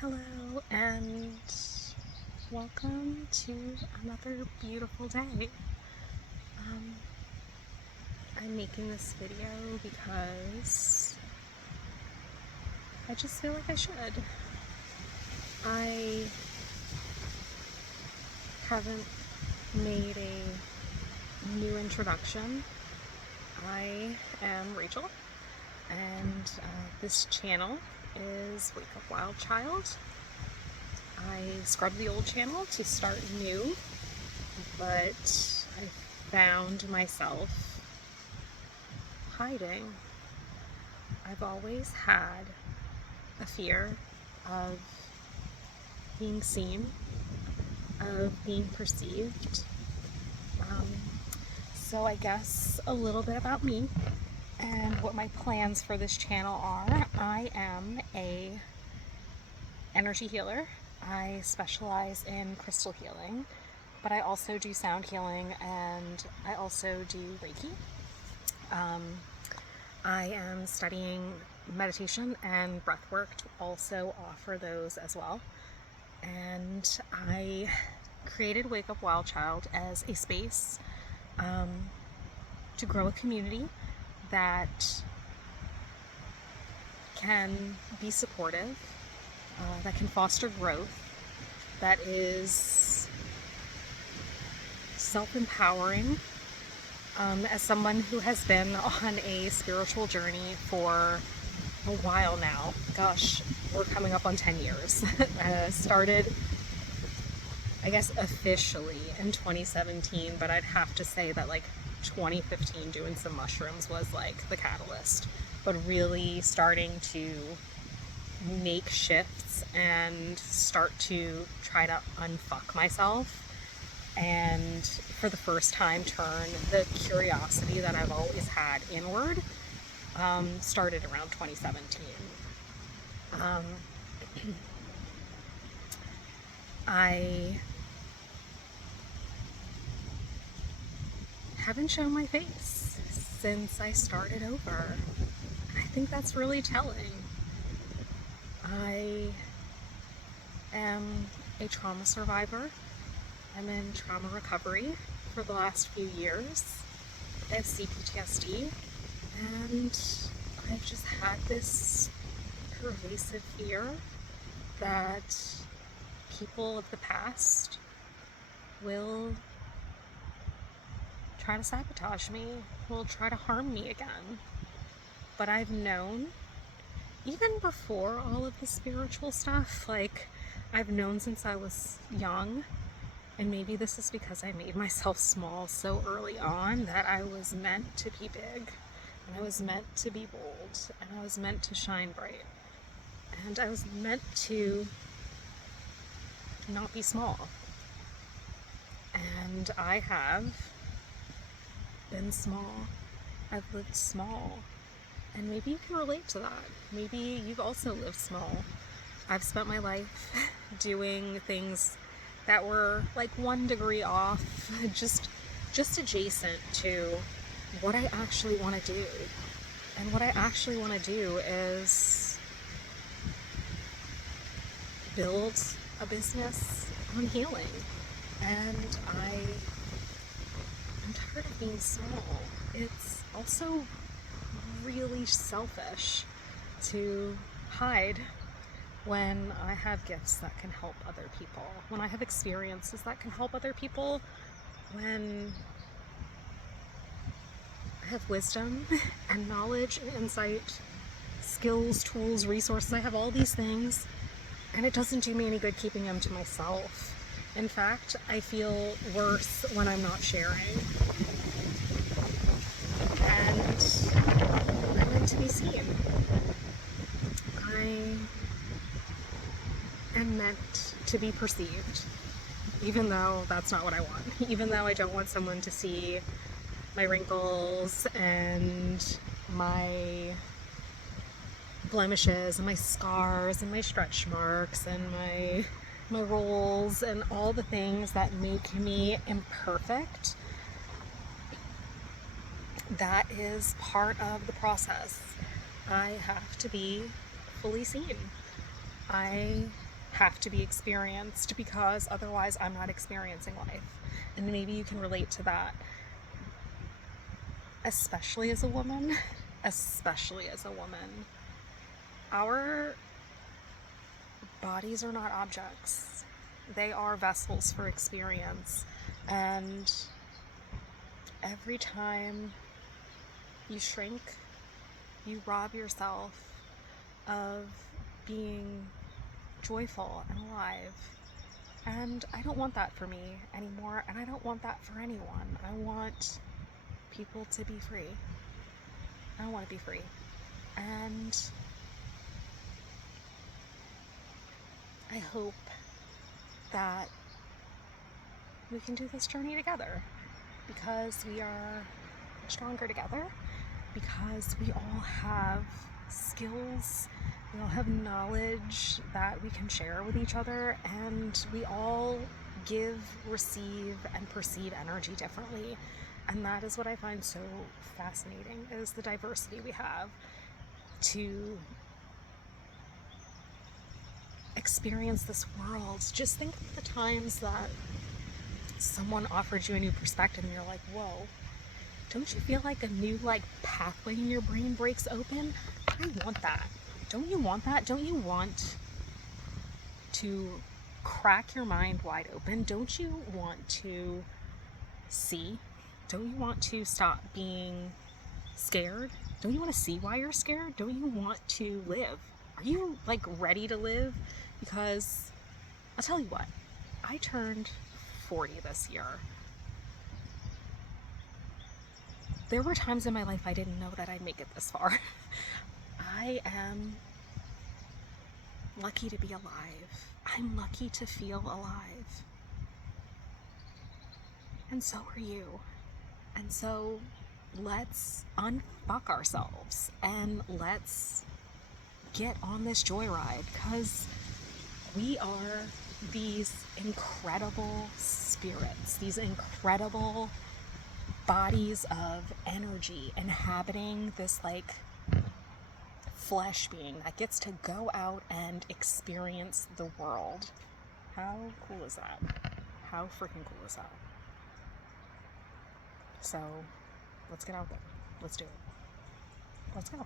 Hello and welcome to another beautiful day. Um, I'm making this video because I just feel like I should. I haven't made a new introduction. I am Rachel, and this channel is Wake Up Wild Child. I scrubbed the old channel to start new, but I found myself hiding. I've always had a fear of being seen, of being perceived. So I guess a little bit about me and what my plans for this channel are. I am a energy healer. I specialize in crystal healing, but I also do sound healing and I also do Reiki. I am studying meditation and breathwork to also offer those as well. And I created Wake Up Wild Child as a space to grow a community that can be supportive, that can foster growth, that is self-empowering. As someone who has been on a spiritual journey for a while now, gosh, we're coming up on 10 years. Started, I guess, officially in 2017, but I'd have to say that like 2015 doing some mushrooms was like the catalyst, but really starting to make shifts and start to try to unfuck myself and for the first time turn the curiosity that I've always had inward. Started around 2017. I haven't shown my face since I started over. I think that's really telling. I am a trauma survivor. I'm in trauma recovery for the last few years. I have CPTSD, and I've just had this pervasive fear that people of the past will try to sabotage me, will try to harm me again. But I've known, even before all of the spiritual stuff, like I've known since I was young, and maybe this is because I made myself small so early on, that I was meant to be big, and I was meant to be bold, and I was meant to shine bright, and I was meant to not be small. And I have been small. I've lived small. And maybe you can relate to that. Maybe you've also lived small. I've spent my life doing things that were like 1 degree off, just adjacent to what I actually want to do. And what I actually want to do is build a business on healing. And I'm tired of being small. It's also really selfish to hide when I have gifts that can help other people, when I have experiences that can help other people, when I have wisdom and knowledge and insight, skills, tools, resources. I have all these things, and it doesn't do me any good keeping them to myself. In fact, I feel worse when I'm not sharing. And I'm meant to be seen. I am meant to be perceived, even though that's not what I want. Even though I don't want someone to see my wrinkles and my blemishes and my scars and my stretch marks and my rolls and all the things that make me imperfect. That is part of the process. I have to be fully seen. I have to be experienced because otherwise I'm not experiencing life. And maybe you can relate to that, especially as a woman. Especially as a woman. Our bodies are not objects, they are vessels for experience. And every time you shrink, you rob yourself of being joyful and alive. And I don't want that for me anymore, and I don't want that for anyone. I want people to be free. I want to be free. And I hope that we can do this journey together, because we are stronger together, because we all have skills, we all have knowledge that we can share with each other, and we all give, receive, and perceive energy differently. And that is what I find so fascinating, is the diversity we have to experience this world. Just think of the times that someone offered you a new perspective and you're like, whoa, don't you feel like a new pathway in your brain breaks open? I want that. Don't you want that? Don't you want to crack your mind wide open? Don't you want to see? Don't you want to stop being scared? Don't you want to see why you're scared? Don't you want to live? Are you ready to live? Because I'll tell you what, I turned 40 this year. There were times in my life I didn't know that I'd make it this far. I am lucky to be alive. I'm lucky to feel alive. And so are you. And so let's unfuck ourselves and let's get on this joyride, because we are these incredible spirits, these incredible bodies of energy inhabiting this flesh being that gets to go out and experience the world. How cool is that? How freaking cool is that? So let's get out there. Let's do it. Let's go.